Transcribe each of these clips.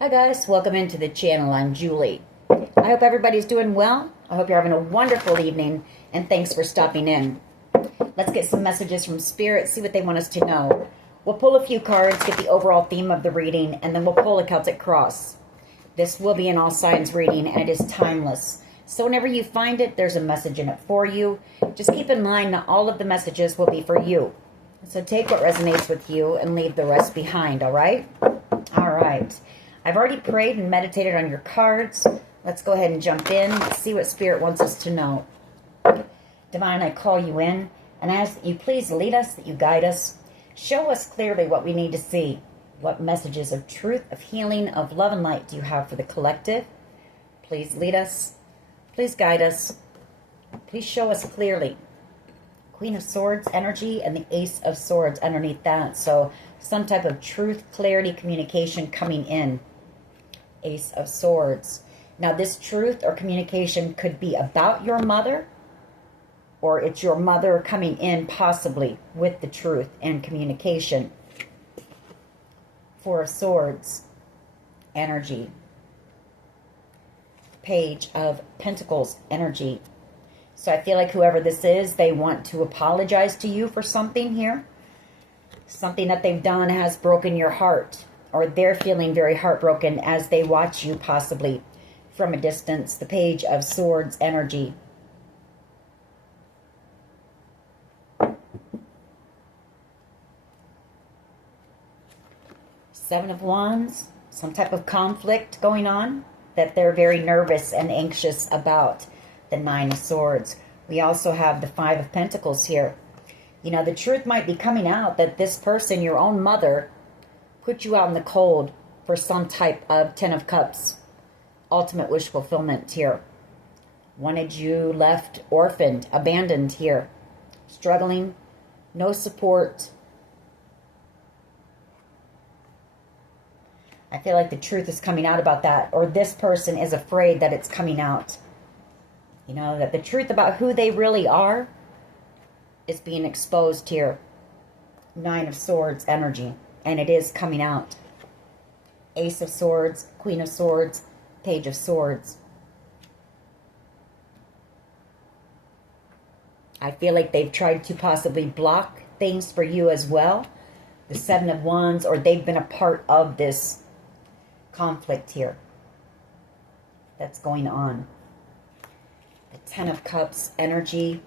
Hi guys, welcome into the channel. I'm Julie. I hope everybody's doing well. I hope you're having a wonderful evening, and thanks for stopping in. Let's get some messages from Spirit, see what they want us to know. We'll pull a few cards, get the overall theme of the reading, and then we'll pull a Celtic cross. This will be an all signs reading, and it is timeless. So whenever you find it, there's a message in it for you. Just keep in mind that all of the messages will be for you. So take what resonates with you and leave the rest behind, all right? All right. I've already prayed and meditated on your cards. Let's go ahead and jump in, see what Spirit wants us to know. Divine, I call you in and ask that you please lead us, that you guide us. Show us clearly what we need to see. What messages of truth, of healing, of love and light do you have for the collective? Please lead us. Please guide us. Please show us clearly. Queen of Swords energy and the Ace of Swords underneath that. So some type of truth, clarity, communication coming in. Ace of Swords. Now this truth or communication could be about your mother, or it's your mother coming in possibly with the truth and communication. Four of Swords energy. Page of Pentacles energy. So I feel like whoever this is, they want to apologize to you for something here. Something that they've done has broken your heart, or they're feeling very heartbroken as they watch you possibly from a distance. The Page of Swords energy. Seven of Wands. Some type of conflict going on that they're very nervous and anxious about. The Nine of Swords. We also have the Five of Pentacles here. You know, the truth might be coming out that this person, your own mother, put you out in the cold for some type of Ten of Cups. Ultimate wish fulfillment here. Wanted you left orphaned, abandoned here. Struggling, no support. I feel like the truth is coming out about that, or this person is afraid that it's coming out. You know, that the truth about who they really are is being exposed here. Nine of Swords energy. And it is coming out. Ace of Swords, Queen of Swords, Page of Swords. I feel like they've tried to possibly block things for you as well. The Seven of Wands, or they've been a part of this conflict here that's going on. The Ten of Cups energy.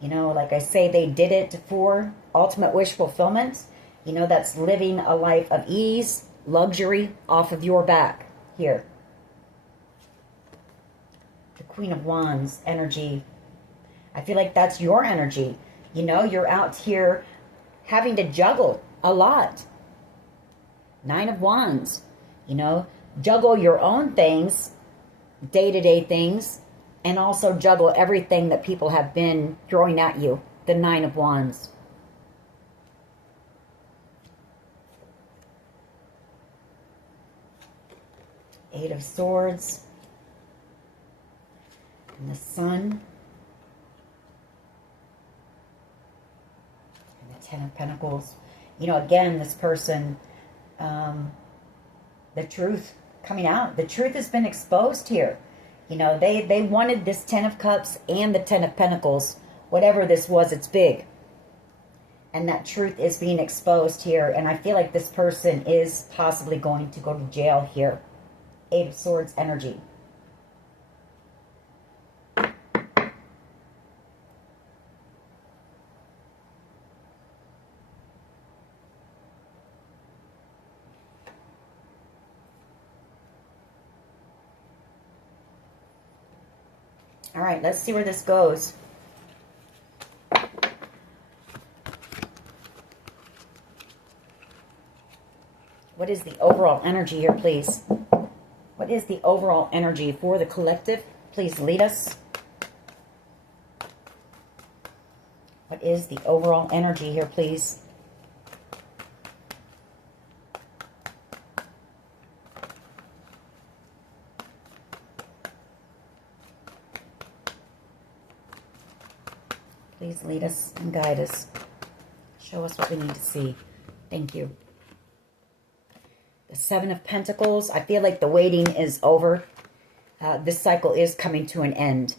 You know, like I say, they did it for ultimate wish fulfillment. You know, that's living a life of ease, luxury off of your back here. The Queen of Wands energy. I feel like that's your energy. You know, you're out here having to juggle a lot. Nine of Wands. You know, juggle your own things, day-to-day things, and also juggle everything that people have been throwing at you. The Nine of Wands. Eight of Swords. And the Sun. And the Ten of Pentacles. You know, again, this person, the truth coming out. The truth has been exposed here. You know, they wanted this Ten of Cups and the Ten of Pentacles. Whatever this was, it's big. And that truth is being exposed here. And I feel like this person is possibly going to go to jail here. Eight of Swords energy. All right, let's see where this goes. What is the overall energy here, please? What is the overall energy for the collective? Please lead us. What is the overall energy here, please? Please lead us and guide us. Show us what we need to see. Thank you. The Seven of Pentacles. I feel like the waiting is over. This cycle is coming to an end.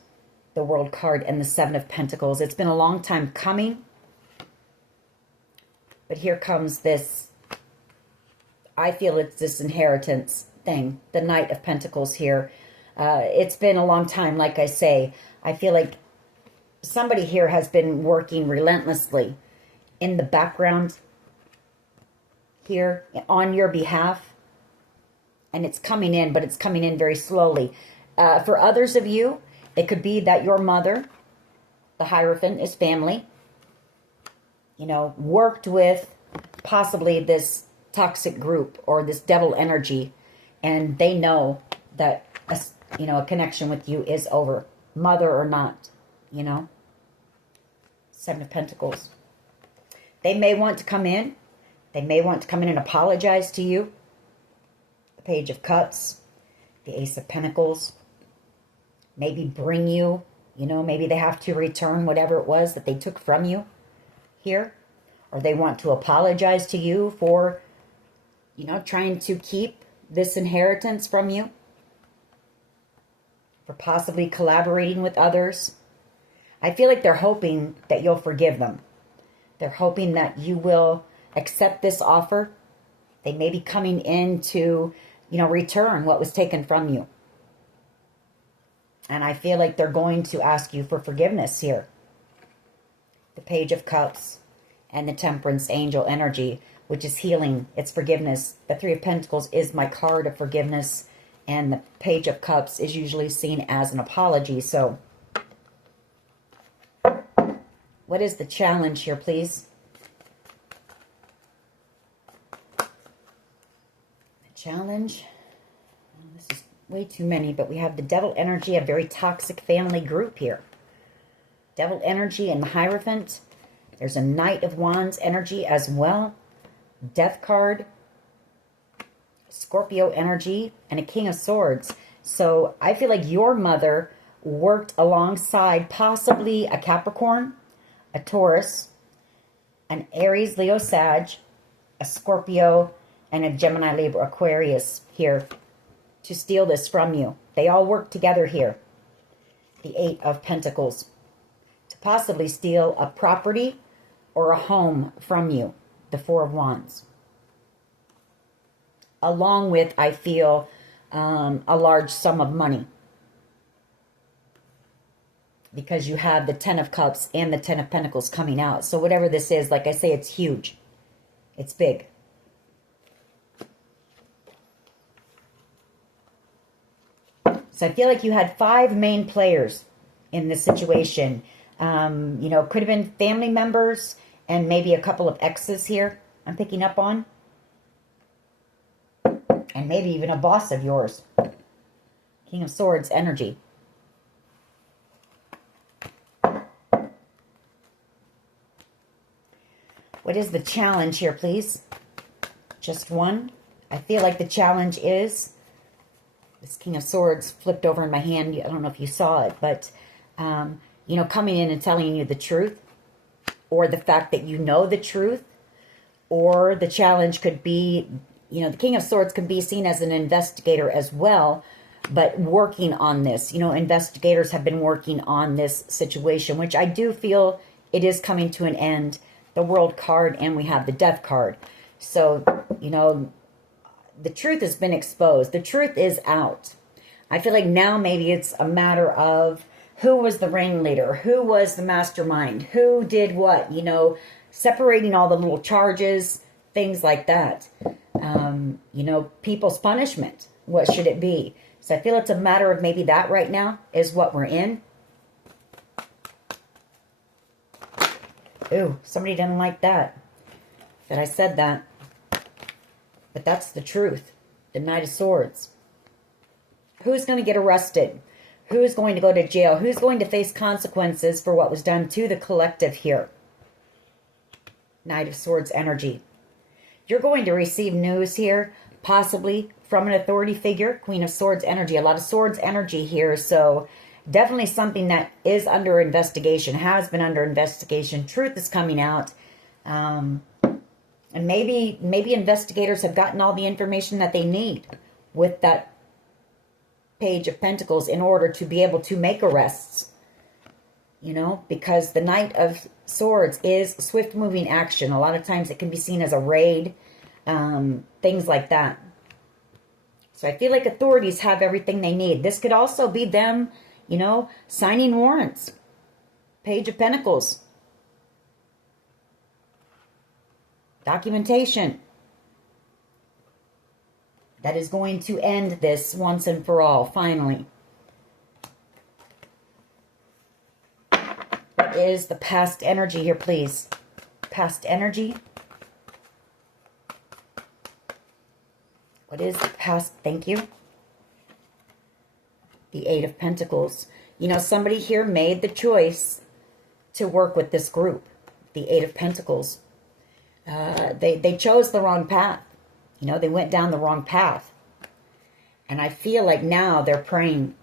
The World card and the Seven of Pentacles. It's been a long time coming. But here comes this. I feel it's this inheritance thing. The Knight of Pentacles here. It's been a long time, like I say. I feel like somebody here has been working relentlessly in the background here on your behalf. And it's coming in, but it's coming in very slowly. For others of you, it could be that your mother, the Hierophant, is family. You know, worked with possibly this toxic group or this devil energy. And they know that, a connection with you is over. Mother or not, you know. Seven of Pentacles. They may want to come in. They may want to come in and apologize to you. The Page of Cups. The Ace of Pentacles. Maybe bring you, maybe they have to return whatever it was that they took from you here. Or they want to apologize to you for, trying to keep this inheritance from you. For possibly collaborating with others. I feel like they're hoping that you'll forgive them. They're hoping that you will accept this offer. They may be coming in to, return what was taken from you. And I feel like they're going to ask you for forgiveness here. The Page of Cups and the Temperance Angel energy, which is healing. It's forgiveness. The Three of Pentacles is my card of forgiveness. And the Page of Cups is usually seen as an apology. So, what is the challenge here, please? The challenge. This is way too many, but we have the Devil energy, a very toxic family group here. Devil energy and the Hierophant. There's a Knight of Wands energy as well. Death card. Scorpio energy and a King of Swords. So I feel like your mother worked alongside possibly a Capricorn, a Taurus, an Aries, Leo, Sag, a Scorpio, and a Gemini, Libra, Aquarius here to steal this from you. They all work together here. The Eight of Pentacles. To possibly steal a property or a home from you. The Four of Wands. Along with, I feel, a large sum of money. Because you have the Ten of Cups and the Ten of Pentacles coming out. So whatever this is, like I say, it's huge. It's big. So I feel like you had 5 main players in this situation. Could have been family members and maybe a couple of exes here I'm picking up on. And maybe even a boss of yours. King of Swords energy. What is the challenge here, please? Just one. I feel like the challenge is this King of Swords flipped over in my hand. I don't know if you saw it, but, coming in and telling you the truth, or the fact that you know the truth, or the challenge could be, the King of Swords can be seen as an investigator as well, but working on this. Investigators have been working on this situation, which I do feel it is coming to an end. The World card, and we have the Death card. So, the truth has been exposed. The truth is out. I feel like now maybe it's a matter of who was the ringleader, who was the mastermind, who did what, separating all the little charges, things like that. People's punishment. What should it be? So I feel it's a matter of maybe that right now is what we're in. Ooh, somebody didn't like that I said that. But that's the truth. The Knight of Swords. Who's going to get arrested? Who's going to go to jail? Who's going to face consequences for what was done to the collective here? Knight of Swords energy. You're going to receive news here, possibly from an authority figure. Queen of Swords energy. A lot of Swords energy here. So definitely something that is under investigation, has been under investigation. Truth is coming out. And maybe investigators have gotten all the information that they need with that Page of Pentacles in order to be able to make arrests. You know, because the Knight of Swords is swift moving action. A lot of times it can be seen as a raid, things like that. So I feel like authorities have everything they need. This could also be them, you know, signing warrants. Page of Pentacles. Documentation. That is going to end this once and for all, finally. What is the past energy here, please? Past energy. What is the past? Thank you. The Eight of Pentacles. You know, somebody here made the choice to work with this group. The Eight of Pentacles. They chose the wrong path. You know, they went down the wrong path. And I feel like now they're praying.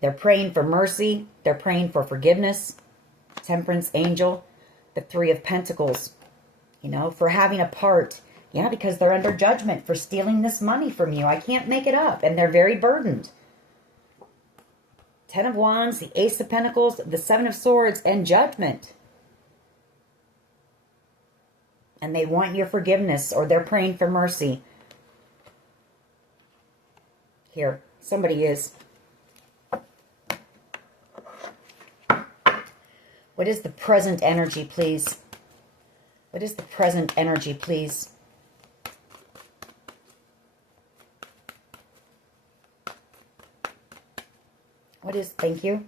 They're praying for mercy. They're praying for forgiveness. Temperance, Angel. The Three of Pentacles. You know, for having a part. Yeah, because they're under judgment for stealing this money from you. I can't make it up. And they're very burdened. Ten of Wands, the Ace of Pentacles, the Seven of Swords, and Judgment. And they want your forgiveness, or they're praying for mercy. Here, somebody is. What is the present energy, please? What is the present energy, please? What is, thank you.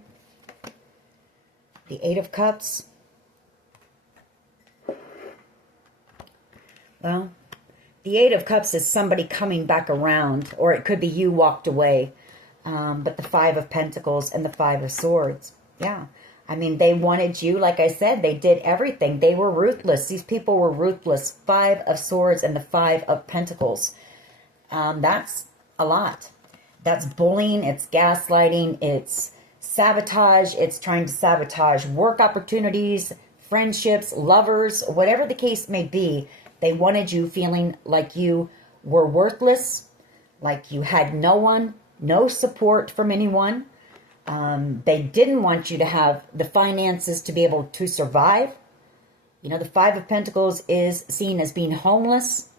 The Eight of Cups. Well, the Eight of Cups is somebody coming back around, or it could be you walked away. But the Five of Pentacles and the Five of Swords. Yeah. I mean, they wanted you, like I said, they did everything. They were ruthless. These people were ruthless. Five of Swords and the Five of Pentacles. That's a lot. That's bullying, it's gaslighting, it's sabotage, it's trying to sabotage work opportunities, friendships, lovers, whatever the case may be. They wanted you feeling like you were worthless, like you had no one, no support from anyone. They didn't want you to have the finances to be able to survive. You know, the Five of Pentacles is seen as being homeless,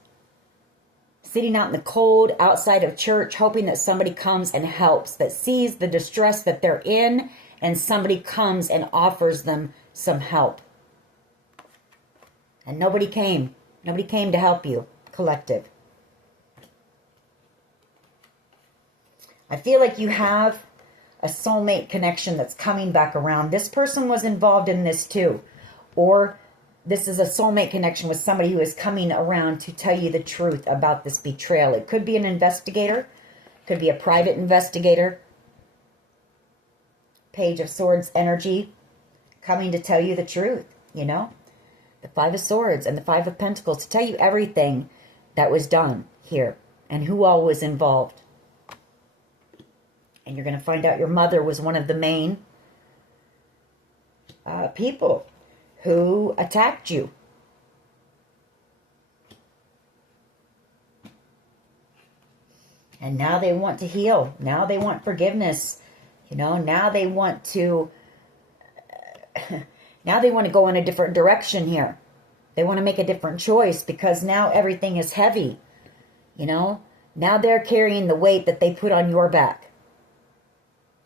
sitting out in the cold outside of church, hoping that somebody comes and helps, that sees the distress that they're in, and somebody comes and offers them some help. And nobody came. Nobody came to help you, collective. I feel like you have a soulmate connection that's coming back around. This person was involved in this too. Or this is a soulmate connection with somebody who is coming around to tell you the truth about this betrayal. It could be an investigator. Could be a private investigator. Page of Swords energy coming to tell you the truth, you know. The Five of Swords and the Five of Pentacles to tell you everything that was done here and who all was involved. And you're going to find out your mother was one of the main people who attacked you. And now they want to heal. Now they want forgiveness. You know, now they want to now they want to go in a different direction here. They want to make a different choice because now everything is heavy. You know, now they're carrying the weight that they put on your back.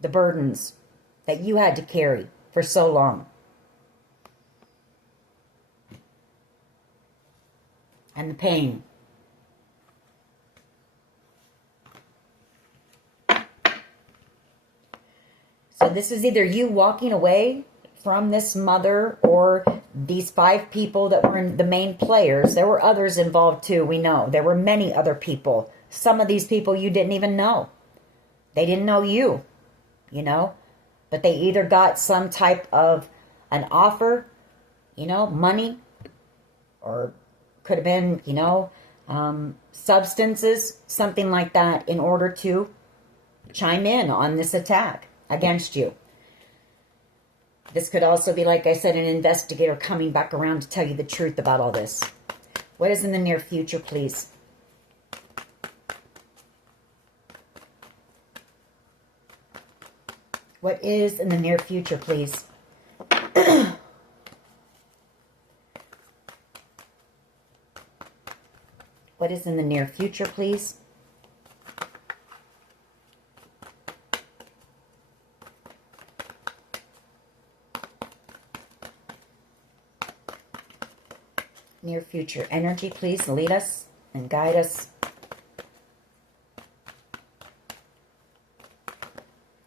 The burdens that you had to carry for so long. And the pain. So this is either you walking away from this mother or these five people that were the main players. There were others involved too, we know. There were many other people. Some of these people you didn't even know. They didn't know you, you know. But they either got some type of an offer, you know, money, or could have been, you know, substances, something like that, in order to chime in on this attack against you. This could also be, like I said, an investigator coming back around to tell you the truth about all this. What is in the near future, please? What is in the near future, please? What is in the near future, please? Near future energy, please lead us and guide us.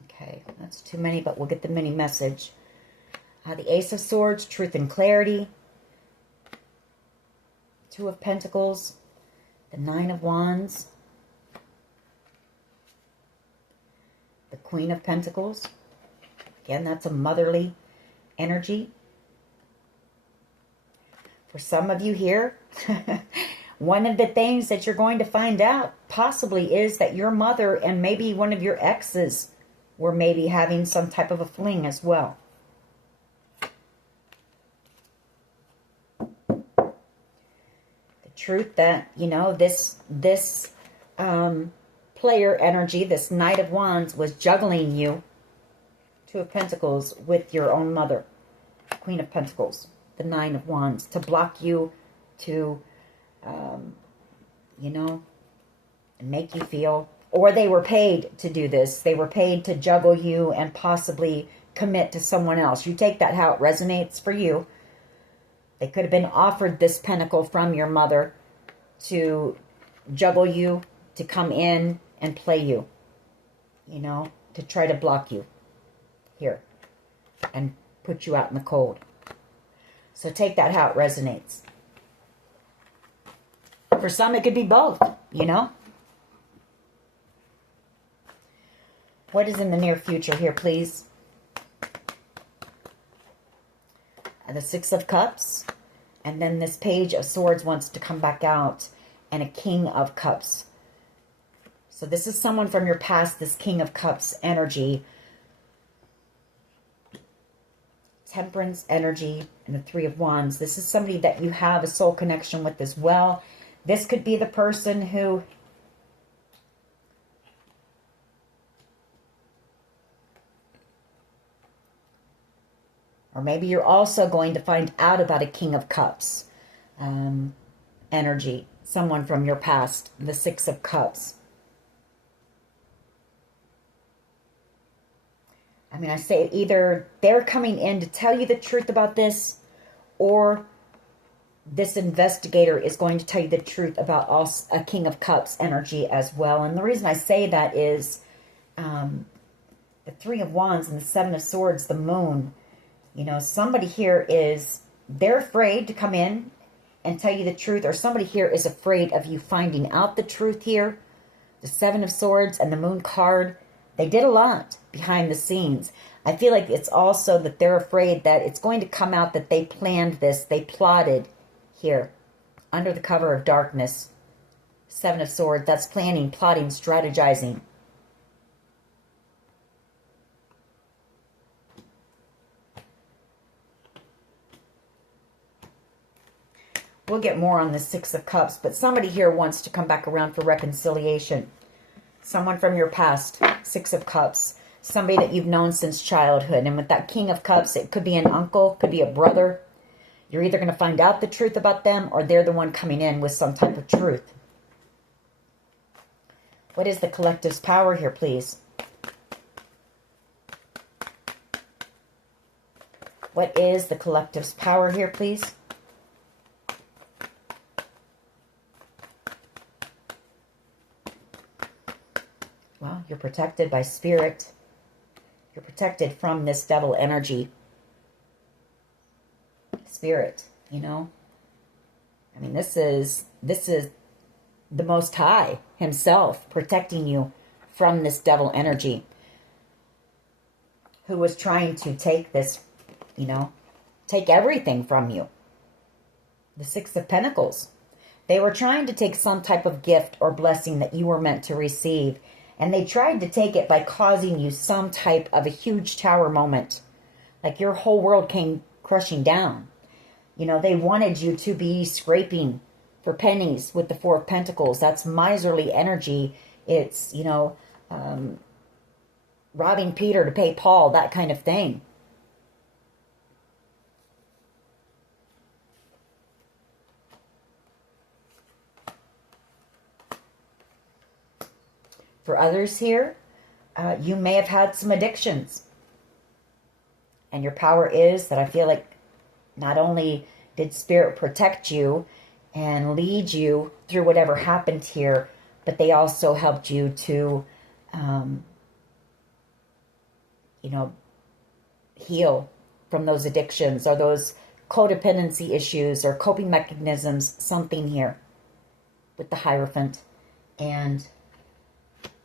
Okay, that's too many, but we'll get the mini message. The Ace of Swords, truth and clarity. Two of Pentacles. The Nine of Wands. The Queen of Pentacles. Again, that's a motherly energy. For some of you here, one of the things that you're going to find out possibly is that your mother and maybe one of your exes were maybe having some type of a fling as well. The truth that, you know, this player energy, this Knight of Wands, was juggling you, Two of Pentacles, with your own mother, Queen of Pentacles. The Nine of Wands, to block you, to, you know, make you feel, or they were paid to do this. They were paid to juggle you and possibly commit to someone else. You take that how it resonates for you. They could have been offered this pentacle from your mother to juggle you, to come in and play you, you know, to try to block you here and put you out in the cold. So take that how it resonates. For some, it could be both, you know. What is in the near future here, please? The Six of Cups. And then this Page of Swords wants to come back out. And a King of Cups. So this is someone from your past, this King of Cups energy. Temperance energy and the Three of Wands. This is somebody that you have a soul connection with as well. This could be the person who or maybe you're also going to find out about a King of Cups energy. Someone from your past, the Six of Cups. I mean, I say either they're coming in to tell you the truth about this, or this investigator is going to tell you the truth about also a King of Cups energy as well. And the reason I say that is the Three of Wands and the Seven of Swords, the Moon. You know, somebody here is, they're afraid to come in and tell you the truth, or somebody here is afraid of you finding out the truth here. The Seven of Swords and the Moon card, they did a lot behind the scenes. I feel like it's also that they're afraid that it's going to come out that they planned this. They plotted here under the cover of darkness. Seven of Swords, that's planning, plotting, strategizing. We'll get more on the Six of Cups, but somebody here wants to come back around for reconciliation. Someone from your past, Six of Cups. Somebody that you've known since childhood. And with that King of Cups, it could be an uncle, could be a brother. You're either going to find out the truth about them, or they're the one coming in with some type of truth. What is the collective's power here, please? What is the collective's power here, please? Well, you're protected by spirit. You're protected from this devil energy. Spirit, you know. I mean, this is the Most High himself protecting you from this devil energy, who was trying to take this, you know, take everything from you. The Six of Pentacles. They were trying to take some type of gift or blessing that you were meant to receive. And they tried to take it by causing you some type of a huge tower moment. Like your whole world came crushing down. You know, they wanted you to be scraping for pennies with the Four of Pentacles. That's miserly energy. It's, you know, robbing Peter to pay Paul, that kind of thing. For others here, you may have had some addictions. And your power is that I feel like not only did Spirit protect you and lead you through whatever happened here, but they also helped you to, you know, heal from those addictions or those codependency issues or coping mechanisms, something here with the Hierophant and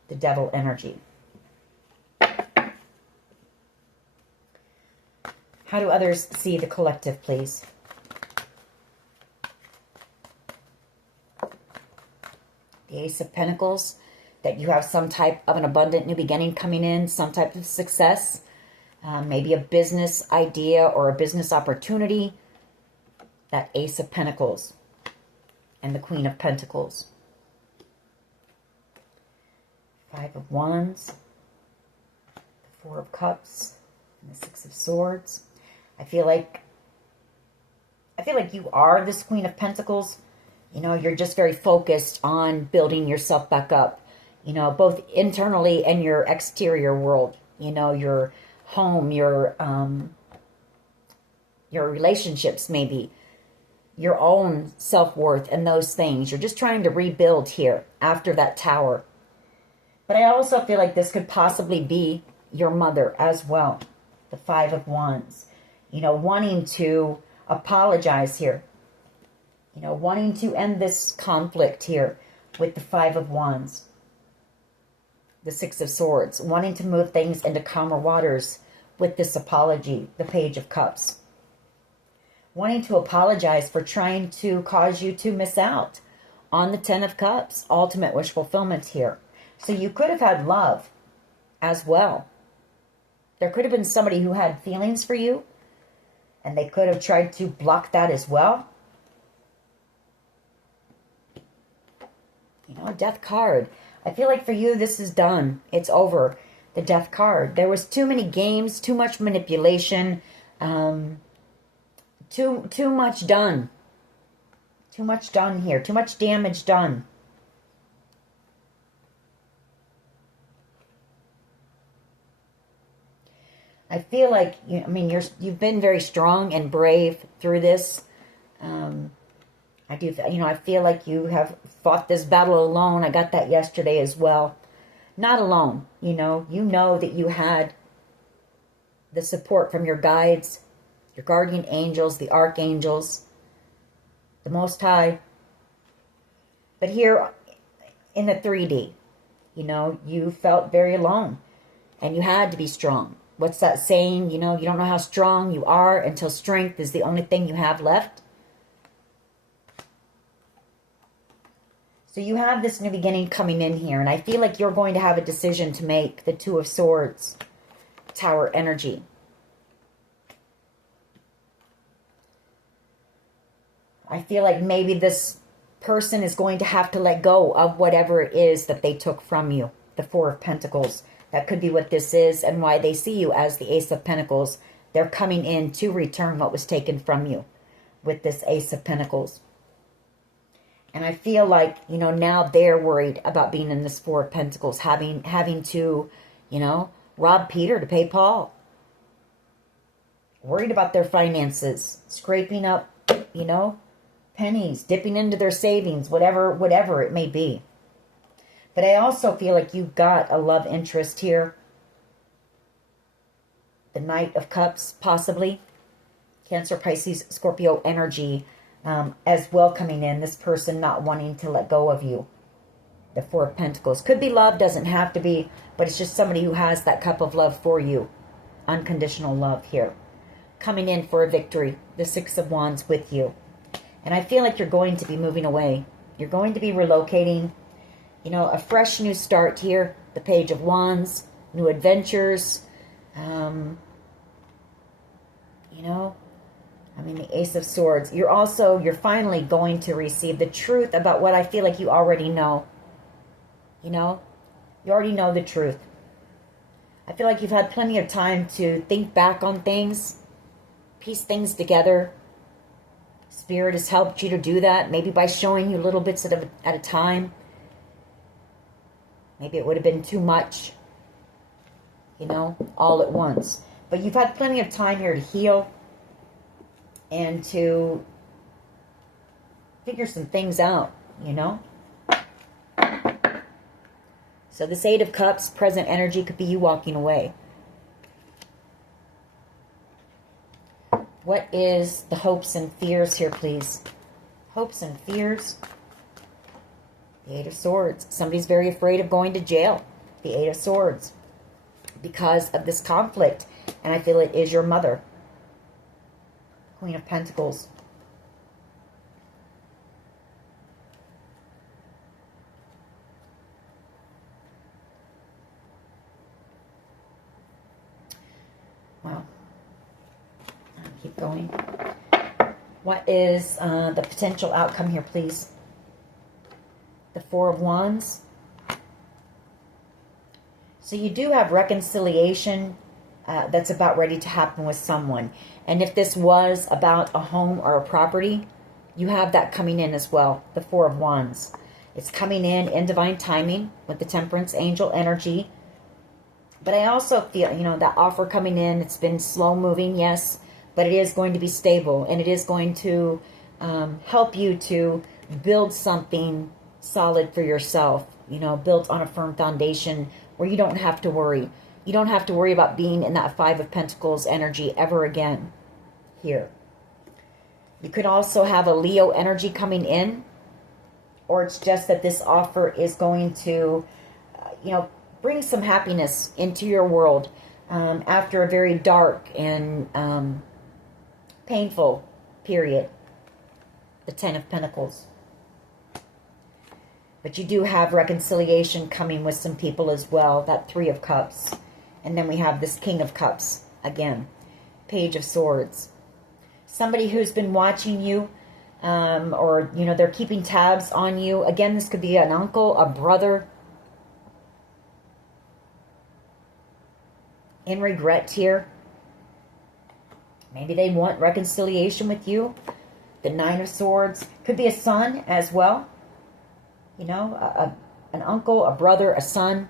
the Devil energy. How do others see the collective, please? The Ace of Pentacles, that you have some type of an abundant new beginning coming in, some type of success, maybe a business idea or a business opportunity. That Ace of Pentacles and the Queen of Pentacles. Five of Wands, the Four of Cups, and the Six of Swords. I feel like you are this Queen of Pentacles. You know, you're just very focused on building yourself back up, you know, both internally and your exterior world, you know, your home, your relationships, maybe your own self-worth and those things. You're just trying to rebuild here after that Tower. But I also feel like this could possibly be your mother as well. The Five of Wands. You know, wanting to apologize here. You know, wanting to end this conflict here with the Five of Wands. The Six of Swords. Wanting to move things into calmer waters with this apology. The Page of Cups. Wanting to apologize for trying to cause you to miss out on the Ten of Cups. Ultimate wish fulfillment here. So you could have had love as well. There could have been somebody who had feelings for you, and they could have tried to block that as well. You know, a Death card. I feel like for you, this is done. It's over. The Death card. There was too many games, too much manipulation, too much done. Too much done here. Too much damage done. I feel like, I mean, you've been very strong and brave through this. I do, you know, I feel like you have fought this battle alone. I got that yesterday as well. Not alone, you know that you had the support from your guides, your guardian angels, the archangels, the Most High. But here in the 3D, you know, you felt very alone and you had to be strong. What's that saying? You know, you don't know how strong you are until strength is the only thing you have left. So you have this new beginning coming in here. And I feel like you're going to have a decision to make. The Two of Swords. Tower energy. I feel like maybe this person is going to have to let go of whatever it is that they took from you. The Four of Pentacles. That could be what this is and why they see you as the Ace of Pentacles. They're coming in to return what was taken from you with this Ace of Pentacles. And I feel like, you know, now they're worried about being in this Four of Pentacles, having to, you know, rob Peter to pay Paul. Worried about their finances, scraping up, you know, pennies, dipping into their savings, whatever it may be. But I also feel like you got a love interest here. The Knight of Cups, possibly. Cancer, Pisces, Scorpio energy as well coming in. This person not wanting to let go of you. The Four of Pentacles. Could be love, doesn't have to be. But it's just somebody who has that cup of love for you. Unconditional love here. Coming in for a victory. The Six of Wands with you. And I feel like you're going to be moving away. You're going to be relocating. You know, a fresh new start here. The Page of Wands. New adventures. You know, I mean, the Ace of Swords. You're finally going to receive the truth about what I feel like you already know. You know? You already know the truth. I feel like you've had plenty of time to think back on things, piece things together. Spirit has helped you to do that, maybe by showing you little bits at a time. Maybe it would have been too much, you know, all at once. But you've had plenty of time here to heal and to figure some things out, you know. So this Eight of Cups, present energy, could be you walking away. What is the hopes and fears here, please? Hopes and fears. The Eight of Swords. Somebody's very afraid of going to jail. The Eight of Swords. Because of this conflict. And I feel it is your mother. Queen of Pentacles. Wow. Keep going. What is the potential outcome here, please? The Four of Wands. So you do have reconciliation that's about ready to happen with someone. And if this was about a home or a property, you have that coming in as well. The Four of Wands. It's coming in divine timing with the Temperance Angel energy. But I also feel, you know, that offer coming in, it's been slow moving, yes. But it is going to be stable. And it is going to help you to build something solid for yourself. You know, built on a firm foundation where you don't have to worry. You don't have to worry about being in that Five of Pentacles energy ever again here. You could also have a Leo energy coming in. Or it's just that this offer is going to, you know, bring some happiness into your world after a very dark and painful period. The Ten of Pentacles. But you do have reconciliation coming with some people as well. That Three of Cups. And then we have this King of Cups again. Page of Swords. Somebody who's been watching you, or, you know, they're keeping tabs on you. Again, this could be an uncle, a brother. In regret here. Maybe they want reconciliation with you. The Nine of Swords. Could be a son as well. You know, an uncle, a brother, a son.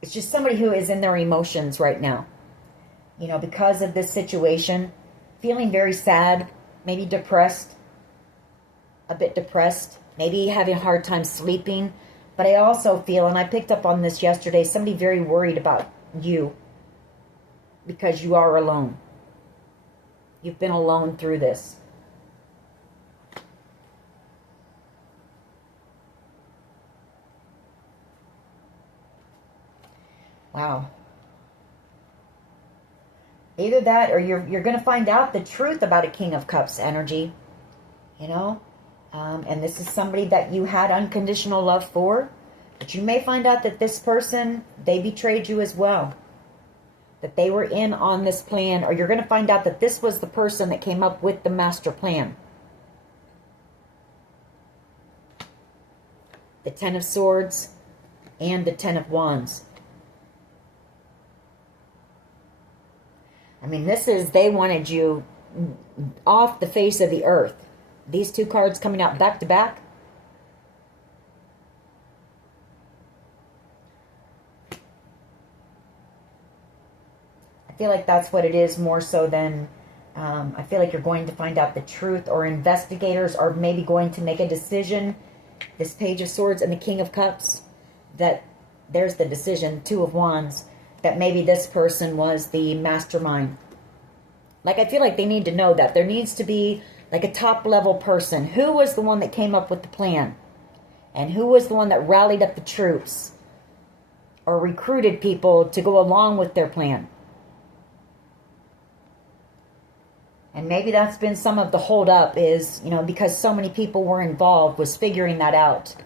It's just somebody who is in their emotions right now. You know, because of this situation. Feeling very sad. Maybe depressed. A bit depressed. Maybe having a hard time sleeping. But I also feel, and I picked up on this yesterday, somebody very worried about you. Because you are alone. You've been alone through this. Wow. Either that or you're going to find out the truth about a King of Cups energy. You know? And this is somebody that you had unconditional love for. But you may find out that this person, they betrayed you as well. That they were in on this plan. Or you're going to find out that this was the person that came up with the master plan. The Ten of Swords and the Ten of Wands. I mean, this is, they wanted you off the face of the earth. These two cards coming out back to back. I feel like that's what it is more so than, I feel like you're going to find out the truth, or investigators are maybe going to make a decision. This Page of Swords and the King of Cups, that there's the decision, Two of Wands, that maybe this person was the mastermind. Like, I feel like they need to know that. There needs to be like a top level person. Who was the one that came up with the plan? And who was the one that rallied up the troops? Or recruited people to go along with their plan? And maybe that's been some of the hold up is, you know, because so many people were involved, was figuring that out.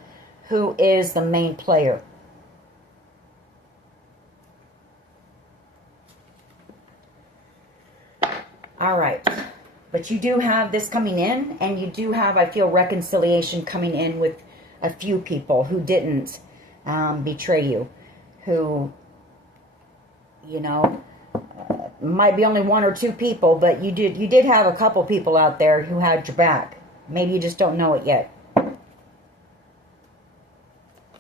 Who is the main player? All right. But you do have this coming in, and you do have, I feel, reconciliation coming in with a few people who didn't betray you, who, you know, might be only one or two people, but you did have a couple people out there who had your back. Maybe you just don't know it yet.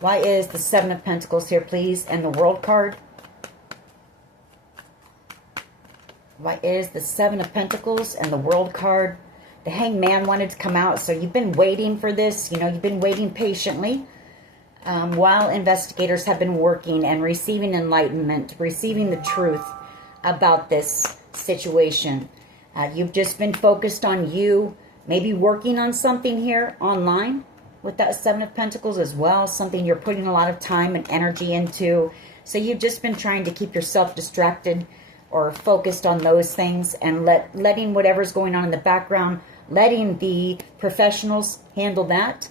Why is the Seven of Pentacles here, please, and the World card? Why is the Seven of Pentacles and the World card? The Hanged Man wanted to come out, so you've been waiting for this. You know, you've been waiting patiently while investigators have been working and receiving enlightenment, receiving the truth about this situation. You've just been focused on you, maybe working on something here online with that Seven of Pentacles as well, something you're putting a lot of time and energy into. So you've just been trying to keep yourself distracted or focused on those things, and letting whatever's going on in the background, letting the professionals handle that.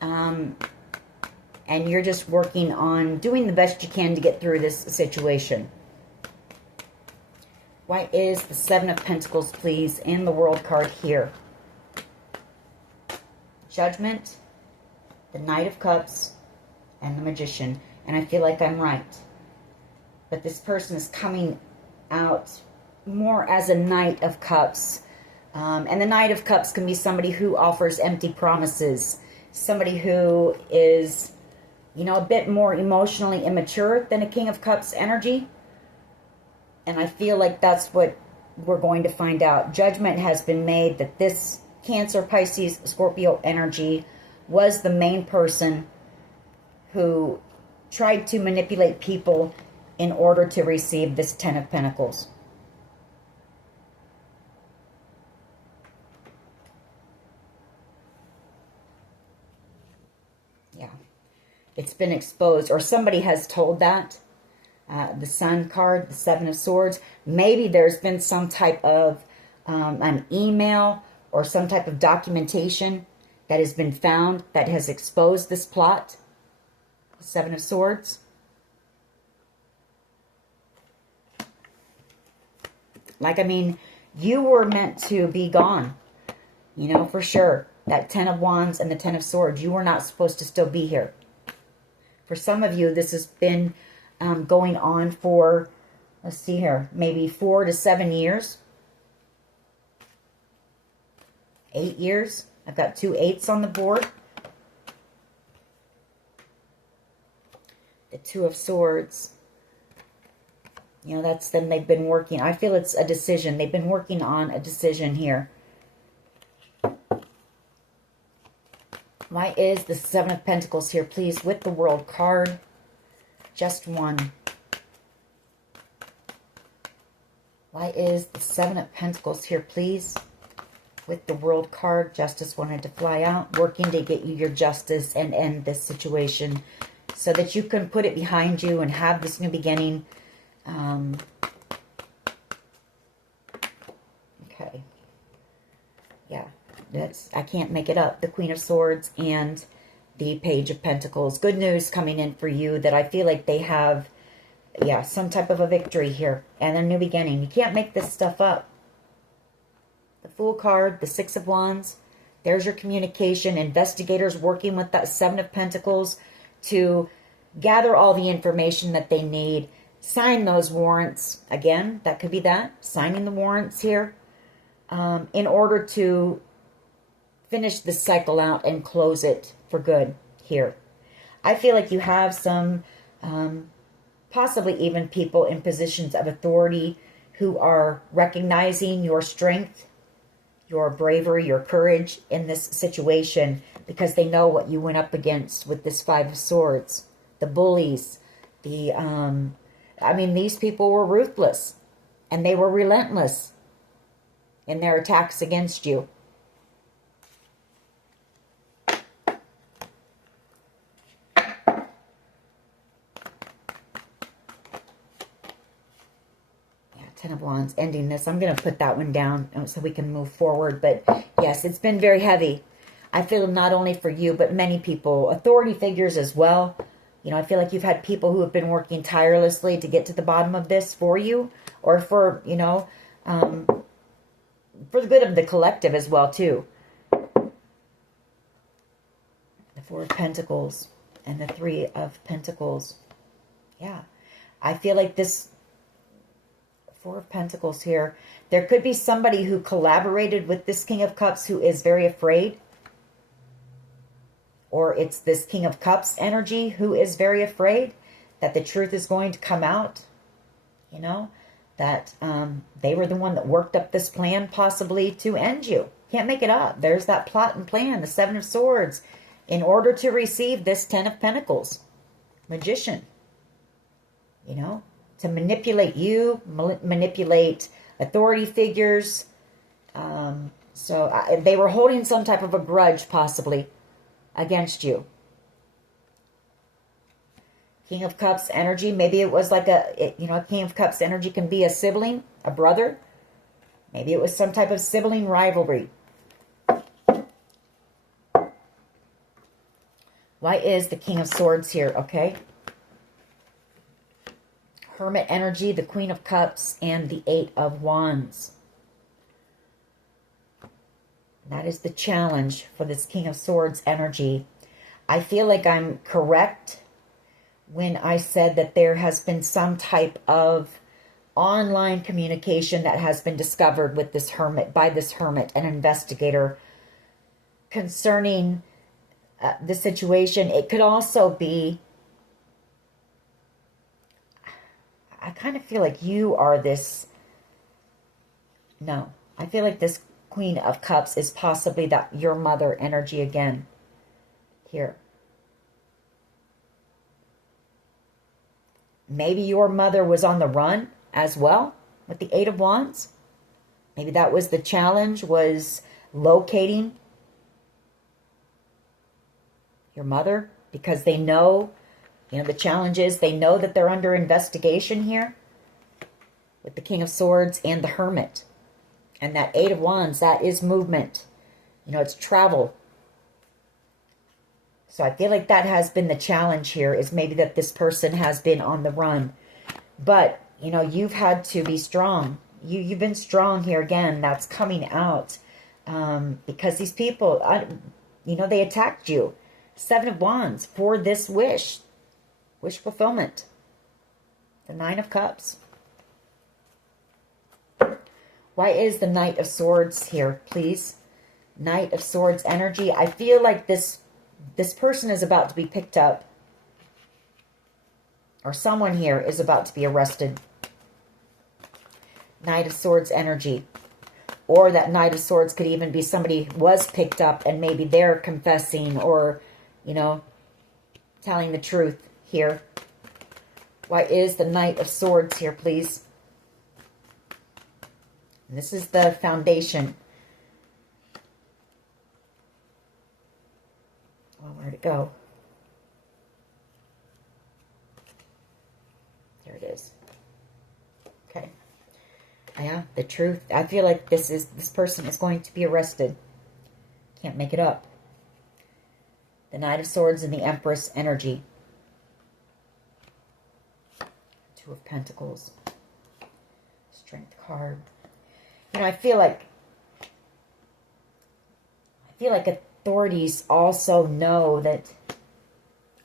And you're just working on doing the best you can to get through this situation. Why is the Seven of Pentacles, please, and the World card here? Judgment, the Knight of Cups, and the Magician. And I feel like I'm right. But this person is coming out more as a Knight of Cups. And the Knight of Cups can be somebody who offers empty promises. Somebody who is, you know, a bit more emotionally immature than a King of Cups energy. And I feel like that's what we're going to find out. Judgment has been made that this Cancer, Pisces, Scorpio energy was the main person who tried to manipulate people in order to receive this Ten of Pentacles. Yeah. It's been exposed, or somebody has told that. The Sun card, the Seven of Swords. Maybe there's been some type of an email or some type of documentation that has been found that has exposed this plot. The Seven of Swords. Like, I mean, you were meant to be gone. You know, for sure. That Ten of Wands and the Ten of Swords. You were not supposed to still be here. For some of you, this has been going on for, let's see here, maybe 4 to 7 years. 8 years. I've got 2 8s on the board. The Two of Swords. You know, that's them. They've been working. I feel it's a decision. They've been working on a decision here. Why is the Seven of Pentacles here, please, with the World card? Just one. Why is the Seven of Pentacles here, please, with the World card? Justice wanted to fly out, working to get you your justice and end this situation so that you can put it behind you and have this new beginning. Okay. Yeah, I can't make it up. The Queen of Swords and the Page of Pentacles. Good news coming in for you that I feel like they have, yeah, some type of a victory here and a new beginning. You can't make this stuff up. The Fool card, the Six of Wands. There's your communication. Investigators working with that Seven of Pentacles to gather all the information that they need. Sign those warrants. Again, that could be that. Signing the warrants here in order to finish this cycle out and close it for good here. I feel like you have some, possibly even people in positions of authority who are recognizing your strength, your bravery, your courage in this situation because they know what you went up against with this Five of Swords. The bullies, the, I mean, these people were ruthless and they were relentless in their attacks against you. Ten of Wands, ending this. I'm going to put that one down so we can move forward. But yes, it's been very heavy. I feel not only for you, but many people, authority figures as well. You know, I feel like you've had people who have been working tirelessly to get to the bottom of this for you, or for, you know, for the good of the collective as well, too. The Four of Pentacles and the Three of Pentacles. Yeah. I feel like this Four of Pentacles here, there could be somebody who collaborated with this King of Cups who is very afraid. Or it's this King of Cups energy who is very afraid that the truth is going to come out. You know, that they were the one that worked up this plan possibly to end you. Can't make it up. There's that plot and plan, the Seven of Swords, in order to receive this Ten of Pentacles. Magician. You know, to manipulate you, manipulate authority figures. They were holding some type of a grudge possibly against you. King of Cups energy, maybe it was like a King of Cups energy can be a sibling, a brother. Maybe it was some type of sibling rivalry. Why is the King of Swords here, okay? Hermit energy, the Queen of Cups, and the Eight of Wands. That is the challenge for this King of Swords energy. I feel like I'm correct when I said that there has been some type of online communication that has been discovered with this hermit, by this hermit, an investigator, concerning the situation. It could also be, I kind of feel like you are this, no, I feel like this Queen of Cups is possibly that your mother energy again here. Maybe your mother was on the run as well with the Eight of Wands. Maybe that was the challenge, was locating your mother, because they know, the challenge is they know that they're under investigation here with the King of Swords and the Hermit. And that Eight of Wands, that is movement. It's travel. So I feel like that has been the challenge here, is maybe that this person has been on the run. But, you've had to be strong. You've been strong here again. That's coming out. Because these people, they attacked you. Seven of Wands for this wish. Wish fulfillment. The Nine of Cups. Why is the Knight of Swords here, please? Knight of Swords energy. I feel like this person is about to be picked up. Or someone here is about to be arrested. Knight of Swords energy. Or that Knight of Swords could even be somebody who was picked up and maybe they're confessing or, telling the truth here. Why is the Knight of Swords here, please? And this is the foundation. Well, where'd it go? There it is. Okay. Yeah, the truth. I feel like this person is going to be arrested. Can't make it up. The Knight of Swords and the Empress energy. Two of Pentacles. Strength card. I feel like authorities also know that,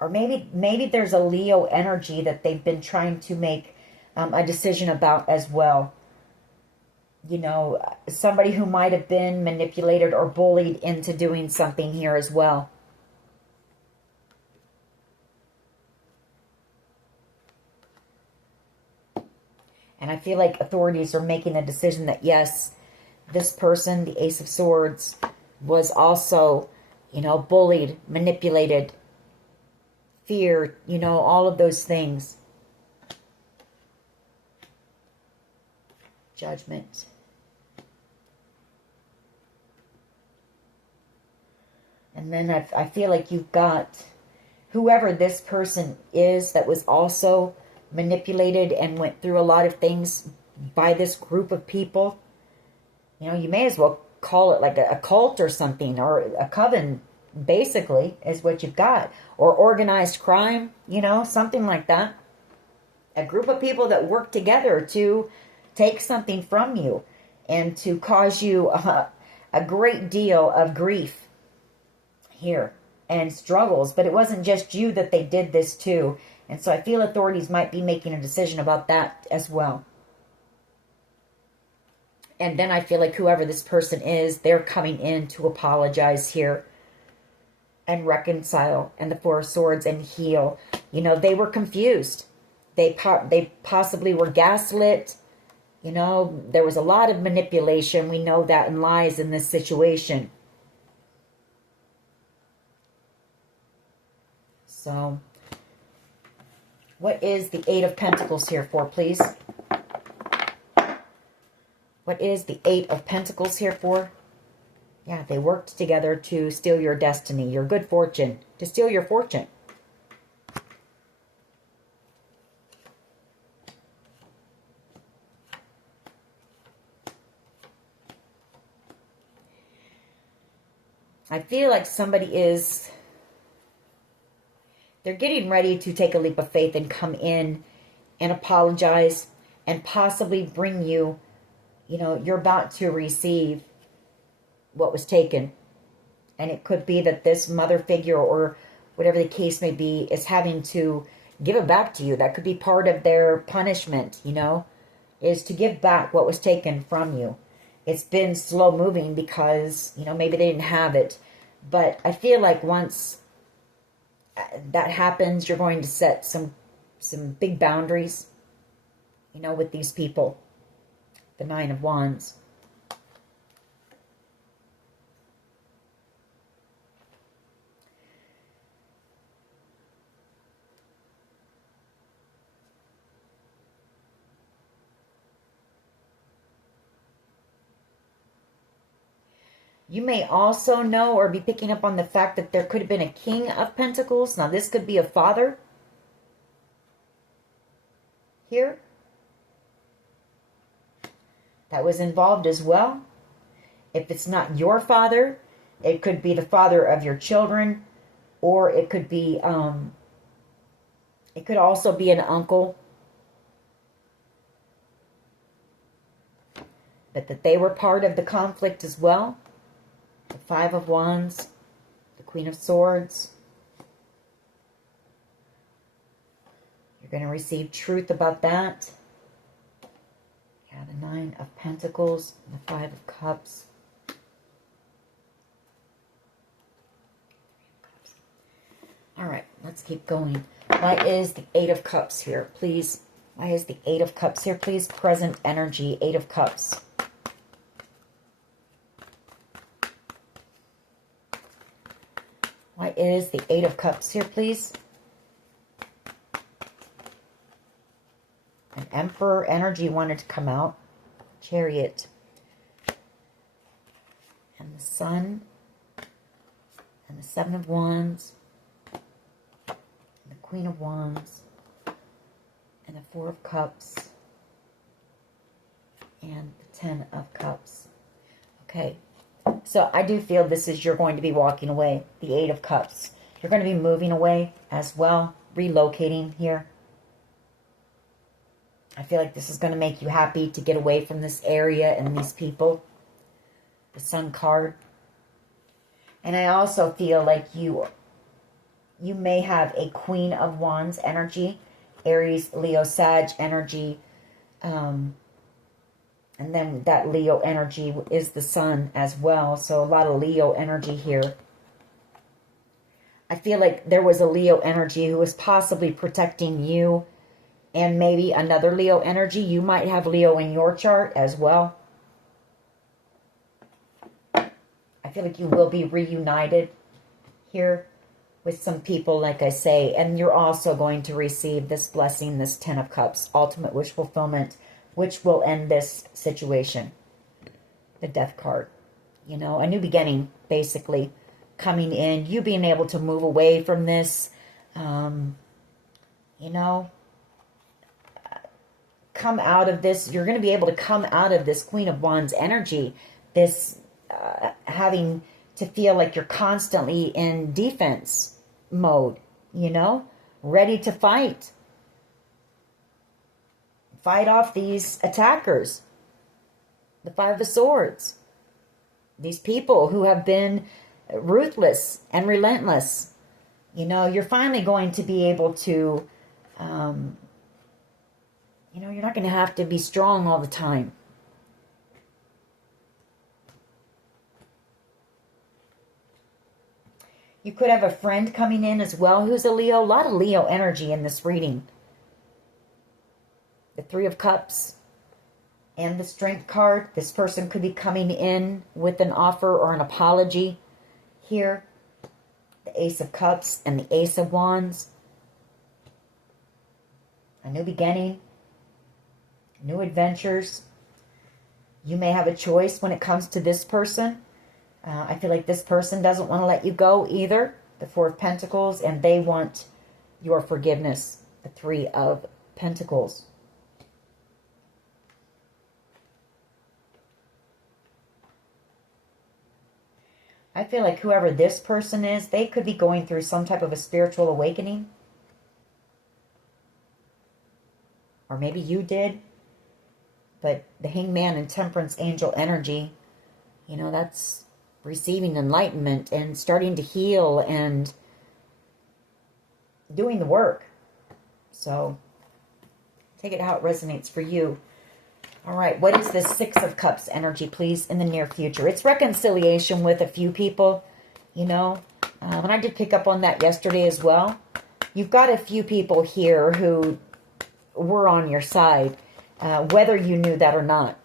or maybe there's a Leo energy that they've been trying to make a decision about as well. Somebody who might have been manipulated or bullied into doing something here as well. And I feel like authorities are making a decision that, yes, this person, the Ace of Swords, was also, bullied, manipulated, fear, all of those things. Judgment. And then I feel like you've got whoever this person is that was also manipulated and went through a lot of things by this group of people. You may as well call it like a cult or something, or a coven, basically, is what you've got. Or organized crime, something like that. A group of people that work together to take something from you. and to cause you a great deal of grief here and struggles. But it wasn't just you that they did this to. And so I feel authorities might be making a decision about that as well. And then I feel like whoever this person is, they're coming in to apologize here and reconcile, and the Four of Swords, and heal. You know, they were confused. They possibly were gaslit. You know, there was a lot of manipulation. We know that, and lies in this situation. So, what is the Eight of Pentacles here for, please? What is the Eight of Pentacles here for? Yeah, they worked together to steal your destiny, your good fortune, to steal your fortune. I feel like somebody is, they're getting ready to take a leap of faith and come in and apologize and possibly bring you, you know, you're about to receive what was taken. And it could be that this mother figure, or whatever the case may be, is having to give it back to you. That could be part of their punishment, you know, is to give back what was taken from you. It's been slow moving because, you know, maybe they didn't have it. But I feel like once that happens, you're going to set some big boundaries, you know, with these people. The Nine of Wands. You may also know or be picking up on the fact that there could have been a King of Pentacles. Now, this could be a father here that was involved as well. If it's not your father, it could be the father of your children, or it could be, it could also be an uncle. But that they were part of the conflict as well. The Five of Wands, the Queen of Swords. You're going to receive truth about that. Yeah, the Nine of Pentacles, and the Five of Cups. All right, let's keep going. Why is the Eight of Cups here, please? Why is the Eight of Cups here, please? Present energy, Eight of Cups. Why is the Eight of Cups here, please? An Emperor energy wanted to come out. Chariot. And the Sun. And the Seven of Wands. And the Queen of Wands. And the Four of Cups. And the Ten of Cups. Okay. So I do feel this is, you're going to be walking away. The Eight of Cups. You're going to be moving away as well. Relocating here. I feel like this is going to make you happy to get away from this area and these people. The Sun card. And I also feel like you may have a Queen of Wands energy. Aries, Leo, Sag energy. And then that Leo energy is the Sun as well. So a lot of Leo energy here. I feel like there was a Leo energy who was possibly protecting you. And maybe another Leo energy. You might have Leo in your chart as well. I feel like you will be reunited here with some people, like I say. And you're also going to receive this blessing, this Ten of Cups. Ultimate wish fulfillment, which will end this situation. The Death card. You know, a new beginning, basically, coming in. You being able to move away from this. You know, come out of this. You're going to be able to come out of this Queen of Wands energy. This having to feel like you're constantly in defense mode. You know, ready to fight. Fight off these attackers. The Five of Swords. These people who have been ruthless and relentless. You know, you're finally going to be able to, you know, you're not going to have to be strong all the time. You could have a friend coming in as well who's a Leo. A lot of Leo energy in this reading. The Three of Cups and the Strength card. This person could be coming in with an offer or an apology here. The Ace of Cups and the Ace of Wands. A new beginning. New adventures. You may have a choice when it comes to this person. I feel like this person doesn't want to let you go either. The Four of Pentacles, and they want your forgiveness. The Three of Pentacles. I feel like whoever this person is, they could be going through some type of a spiritual awakening. Or maybe you did. But the Hangman and Temperance Angel energy, you know, that's receiving enlightenment and starting to heal and doing the work. So take it how it resonates for you. All right, what is this Six of Cups energy, please, in the near future? It's reconciliation with a few people, you know. And I did pick up on that yesterday as well. You've got a few people here who were on your side, whether you knew that or not.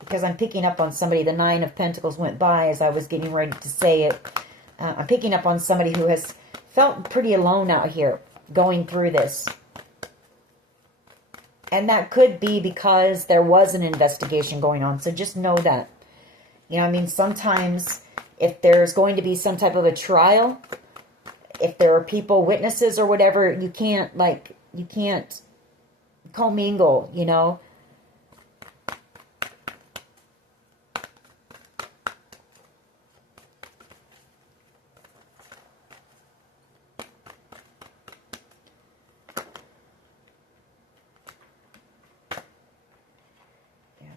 Because I'm picking up on somebody, the Nine of Pentacles went by as I was getting ready to say it. I'm picking up on somebody who has felt pretty alone out here going through this. And that could be because there was an investigation going on. So just know that. You know, I mean, sometimes if there's going to be some type of a trial, if there are people, witnesses or whatever, you can't commingle, you know.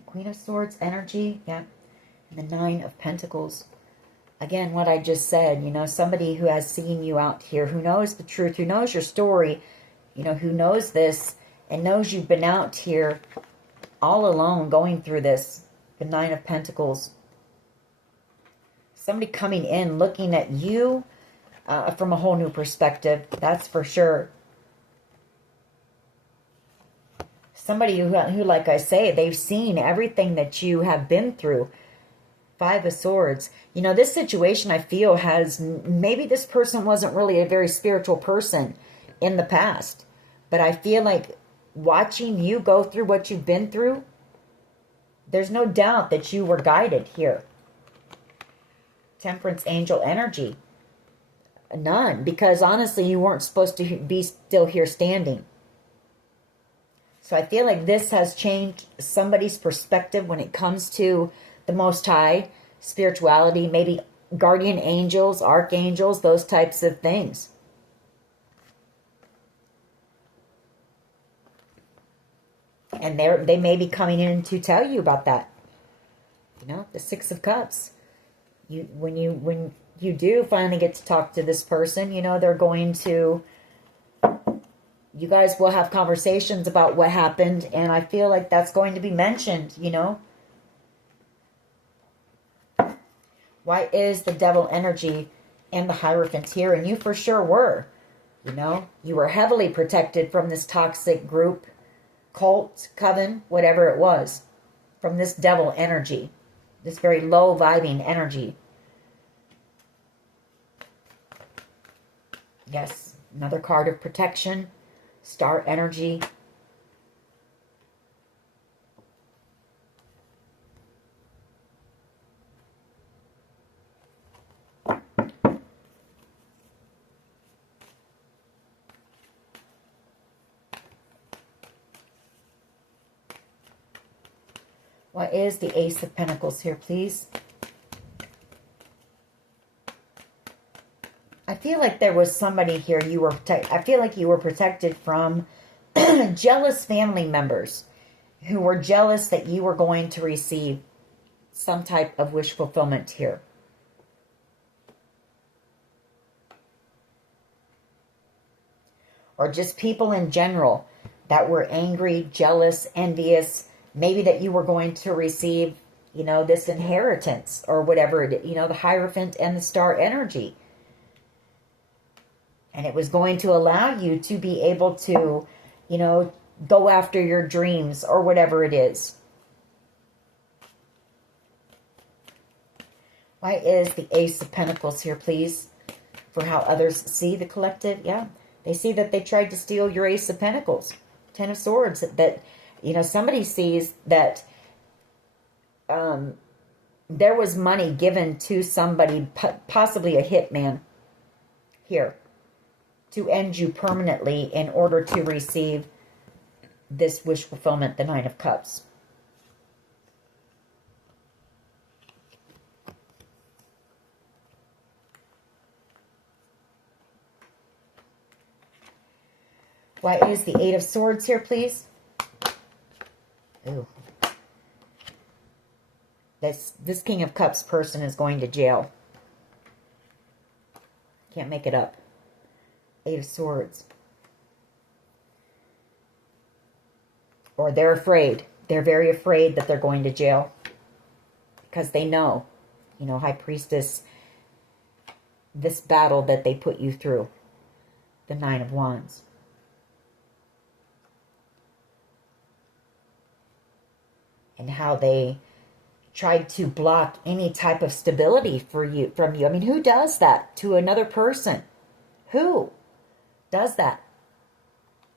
Queen of Swords energy, yeah. And the Nine of Pentacles. Again, what I just said, you know, somebody who has seen you out here, who knows the truth, who knows your story, you know, who knows this and knows you've been out here all alone going through this. The Nine of Pentacles. Somebody coming in, looking at you from a whole new perspective, that's for sure. Somebody who, like I say, they've seen everything that you have been through. Five of Swords. You know, this situation I feel has, maybe this person wasn't really a very spiritual person in the past. But I feel like watching you go through what you've been through, there's no doubt that you were guided here. Temperance Angel energy. None. Because honestly, you weren't supposed to be still here standing. So I feel like this has changed somebody's perspective when it comes to the Most High, spirituality, maybe guardian angels, archangels, those types of things. And they may be coming in to tell you about that. You know, the Six of Cups. When you do finally get to talk to this person, you know, they're going to... You guys will have conversations about what happened, and I feel like that's going to be mentioned, you know. Why is the Devil energy and the Hierophant here? And you for sure were, you know. You were heavily protected from this toxic group, cult, coven, whatever it was, from this Devil energy, this very low vibing energy. Yes, another card of protection. Star energy. What is the Ace of Pentacles here, please? I feel like there was somebody here you were I feel like you were protected from jealous family members. who were jealous that you were going to receive some type of wish fulfillment here. Or just people in general that were angry, jealous, envious, maybe that you were going to receive, you know, this inheritance or whatever it is, you know, the Hierophant and the star energy. And it was going to allow you to be able to, you know, go after your dreams or whatever it is. Why is the Ace of Pentacles here, please? For how others see the collective. Yeah. They see that they tried to steal your Ace of Pentacles. Ten of Swords. That, you know, somebody sees that there was money given to somebody, possibly a hitman here, to end you permanently in order to receive this wish fulfillment, the Nine of Cups. Why is the Eight of Swords here, please? Ooh. This King of Cups person is going to jail. Can't make it up. Eight of Swords. Or they're afraid. They're very afraid that they're going to jail. Because they know, you know, High Priestess, this battle that they put you through. The Nine of Wands. And how they tried to block any type of stability from you. I mean, who does that to another person? Who does that?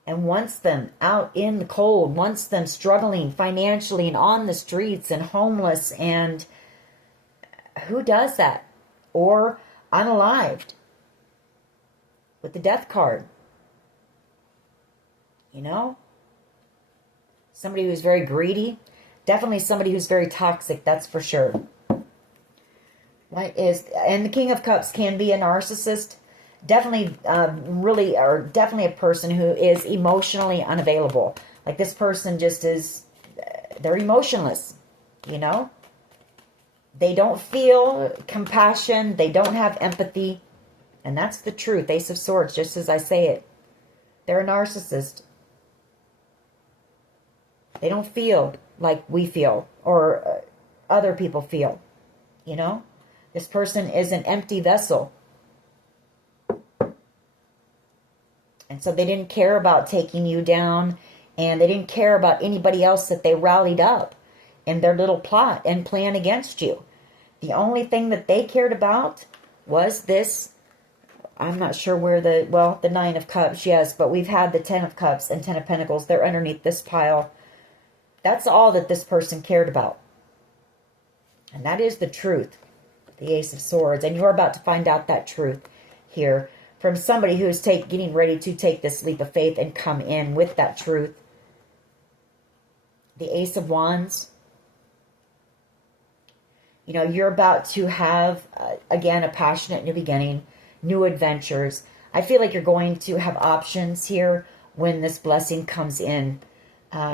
And wants them out in the cold, wants them struggling financially and on the streets and homeless. And who does that? Or unalived with the Death card. You know? Somebody who's very greedy. Definitely somebody who's very toxic, that's for sure. And the King of Cups can be a narcissist. Definitely, definitely a person who is emotionally unavailable. Like this person just is, they're emotionless, you know? They don't feel compassion. They don't have empathy. And that's the truth. Ace of Swords, just as I say it. They're a narcissist. They don't feel like we feel or other people feel, you know? This person is an empty vessel. And so they didn't care about taking you down, and they didn't care about anybody else that they rallied up in their little plot and plan against you. The only thing that they cared about was this. I'm not sure where the Nine of Cups, yes, but we've had the Ten of Cups and Ten of Pentacles. They're underneath this pile. That's all that this person cared about. And that is the truth. The Ace of Swords. And you're about to find out that truth here from somebody who's getting ready to take this leap of faith and come in with that truth. The Ace of Wands. You know, you're about to have, again, a passionate new beginning, new adventures. I feel like you're going to have options here when this blessing comes in.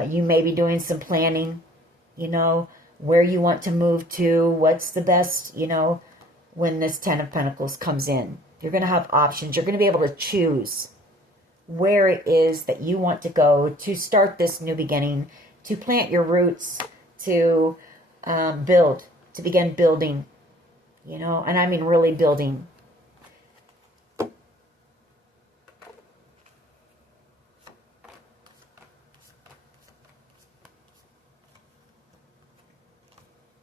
You may be doing some planning, you know, where you want to move to, what's the best, you know, when this Ten of Pentacles comes in. You're going to have options. You're going to be able to choose where it is that you want to go to start this new beginning, to plant your roots, to build, to begin building, you know, and I mean really building.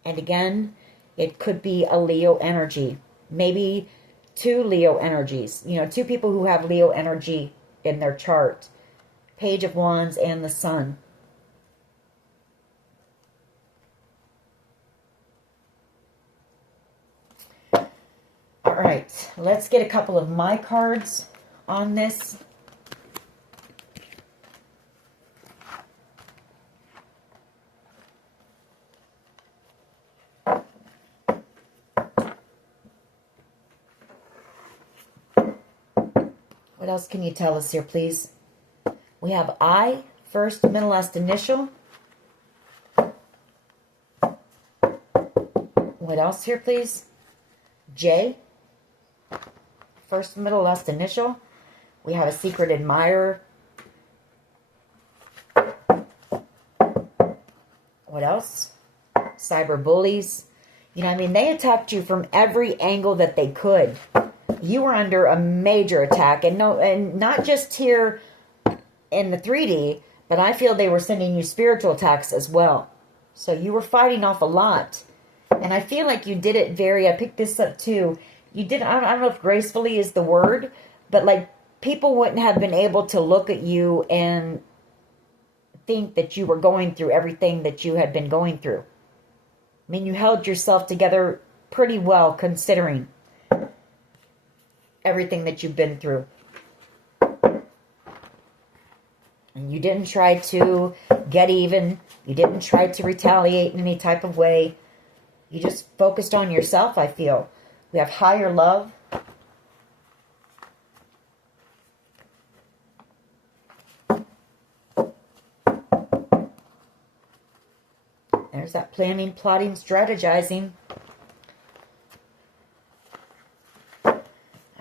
And again, it could be a Leo energy. Maybe two Leo energies. You know, two people who have Leo energy in their chart. Page of Wands and the Sun. All right. Let's get a couple of my cards on this. What else can you tell us here, please? We have I, first, middle, last initial. What else here, please? J. First, middle, last initial. We have a secret admirer. What else? Cyber bullies. You know, I mean, they attacked you from every angle that they could. You were under a major attack, and not just here in the 3D, but I feel they were sending you spiritual attacks as well. So you were fighting off a lot. And I feel like you did it I picked this up too. You did, I don't know if gracefully is the word, but like people wouldn't have been able to look at you and think that you were going through everything that you had been going through. I mean, you held yourself together pretty well considering everything that you've been through. And you didn't try to get even. You didn't try to retaliate in any type of way. You just focused on yourself, I feel. We have higher love. There's that planning, plotting, strategizing. All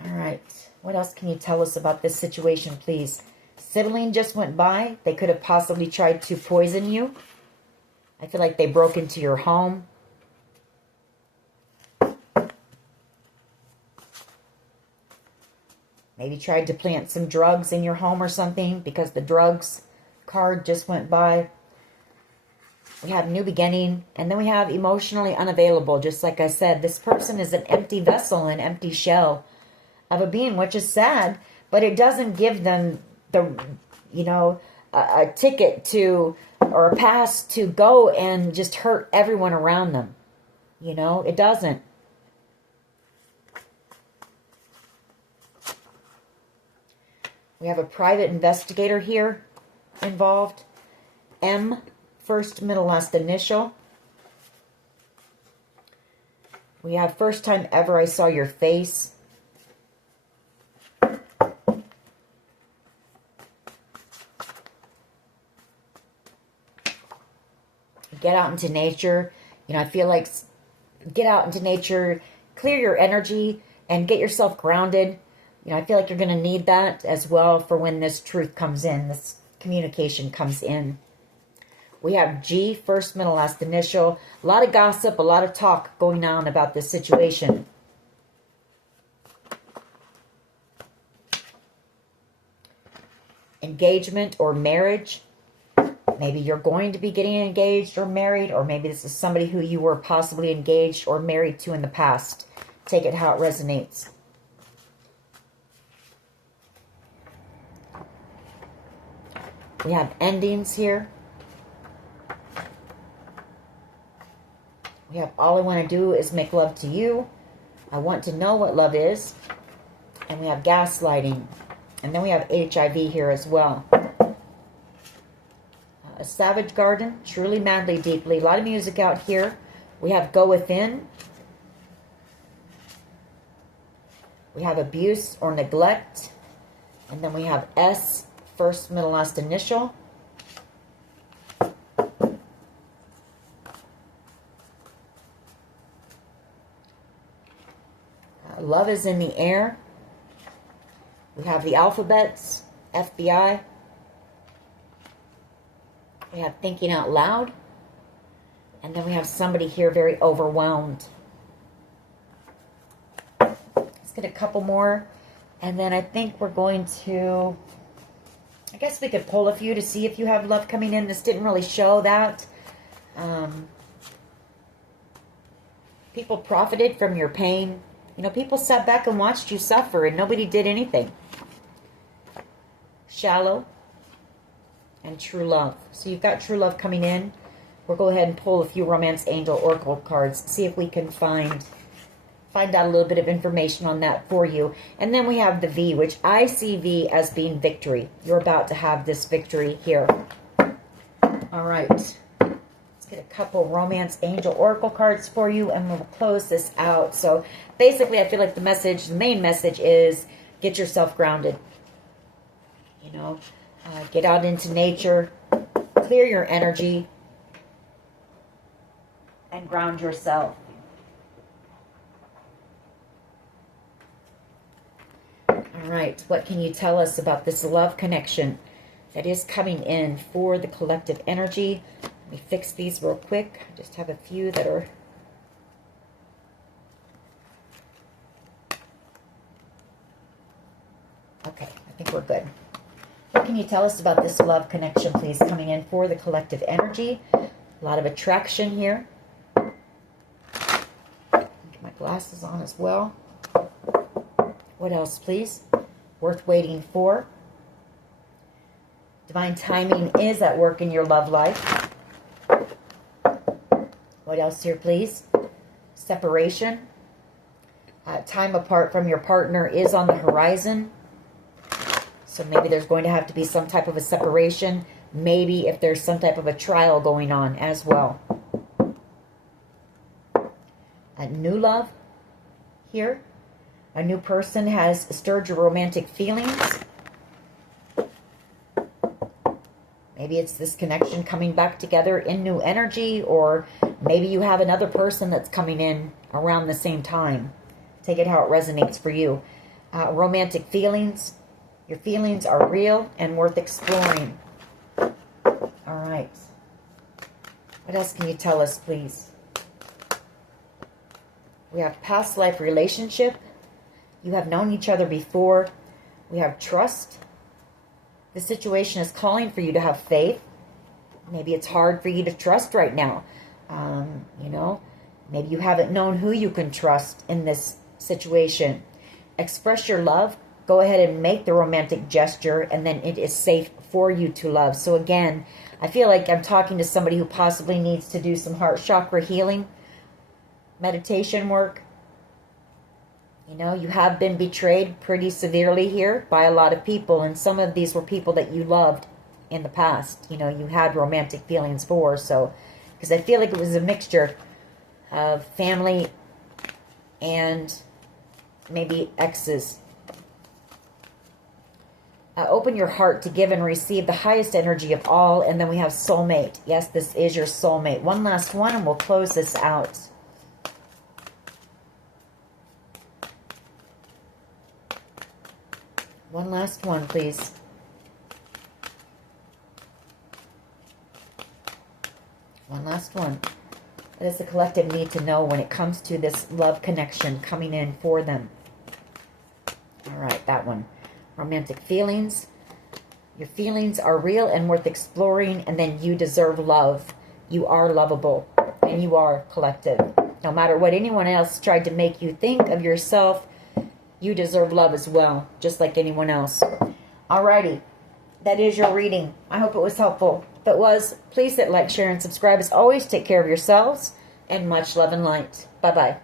right. What else can you tell us about this situation, please? Sibling just went by. They could have possibly tried to poison you. I feel like they broke into your home. Maybe tried to plant some drugs in your home or something because the drugs card just went by. We have new beginning, and then we have emotionally unavailable. Just like I said, this person is an empty vessel, an empty shell of a being, which is sad, but it doesn't give them the, you know, a ticket to, or a pass to go and just hurt everyone around them. You know, it doesn't. We have a private investigator here involved. M, first, middle, last initial. We have first time ever I saw your face. Get out into nature. You know, I feel like get out into nature, clear your energy, and get yourself grounded. You know, I feel like you're going to need that as well for when this truth comes in, this communication comes in. We have G, first, middle, last initial. A lot of gossip, a lot of talk going on about this situation. Engagement or marriage. Maybe you're going to be getting engaged or married, or maybe this is somebody who you were possibly engaged or married to in the past. Take it how it resonates. We have endings here. We have all I want to do is make love to you. I want to know what love is. And we have gaslighting. And then we have HIV here as well. A savage garden, truly, madly, deeply. A lot of music out here. We have go within. We have abuse or neglect. And then we have S, first, middle, last initial. Love is in the air. We have the alphabets, FBI. We have thinking out loud. And then we have somebody here very overwhelmed. Let's get a couple more. And then I think we're going to, I guess we could pull a few to see if you have love coming in. This didn't really show that. People profited from your pain. You know, people sat back and watched you suffer and nobody did anything. Shallow and true love. So you've got true love coming in. We'll go ahead and pull a few romance angel oracle cards. See if we can find out a little bit of information on that for you. And then we have the V, which I see V as being victory. You're about to have this victory here. All right. Let's get a couple romance angel oracle cards for you and we'll close this out. So basically I feel like the main message is get yourself grounded. You know, get out into nature, clear your energy, and ground yourself. All right, what can you tell us about this love connection that is coming in for the collective energy? Let me fix these real quick. I just have a few that are... Okay, I think we're good. What can you tell us about this love connection, please, coming in for the collective energy? A lot of attraction here. Get my glasses on as well. What else, please? Worth waiting for. Divine timing is at work in your love life. What else here, please? Separation. Time apart from your partner is on the horizon. So maybe there's going to have to be some type of a separation. Maybe if there's some type of a trial going on as well. A new love here. A new person has stirred your romantic feelings. Maybe it's this connection coming back together in new energy, or maybe you have another person that's coming in around the same time. Take it how it resonates for you. Romantic feelings. Your feelings are real and worth exploring. All right. What else can you tell us, please? We have past life relationship. You have known each other before. We have trust. The situation is calling for you to have faith. Maybe it's hard for you to trust right now. You know, maybe you haven't known who you can trust in this situation. Express your love. Go ahead and make the romantic gesture, and then it is safe for you to love. So again, I feel like I'm talking to somebody who possibly needs to do some heart chakra healing, meditation work. You know, you have been betrayed pretty severely here by a lot of people, and some of these were people that you loved in the past. You know, you had romantic feelings for, so, because I feel like it was a mixture of family and maybe exes. Open your heart to give and receive the highest energy of all. And then we have soulmate. Yes, this is your soulmate. One last one and we'll close this out. One last one, please. One last one. What does the collective need to know when it comes to this love connection coming in for them? All right, that one. Romantic feelings. Your feelings are real and worth exploring, and then you deserve love. You are lovable, and you are collective. No matter what anyone else tried to make you think of yourself, you deserve love as well, just like anyone else. Alrighty, that is your reading. I hope it was helpful. If it was, please hit like, share, and subscribe. As always, take care of yourselves, and much love and light. Bye-bye.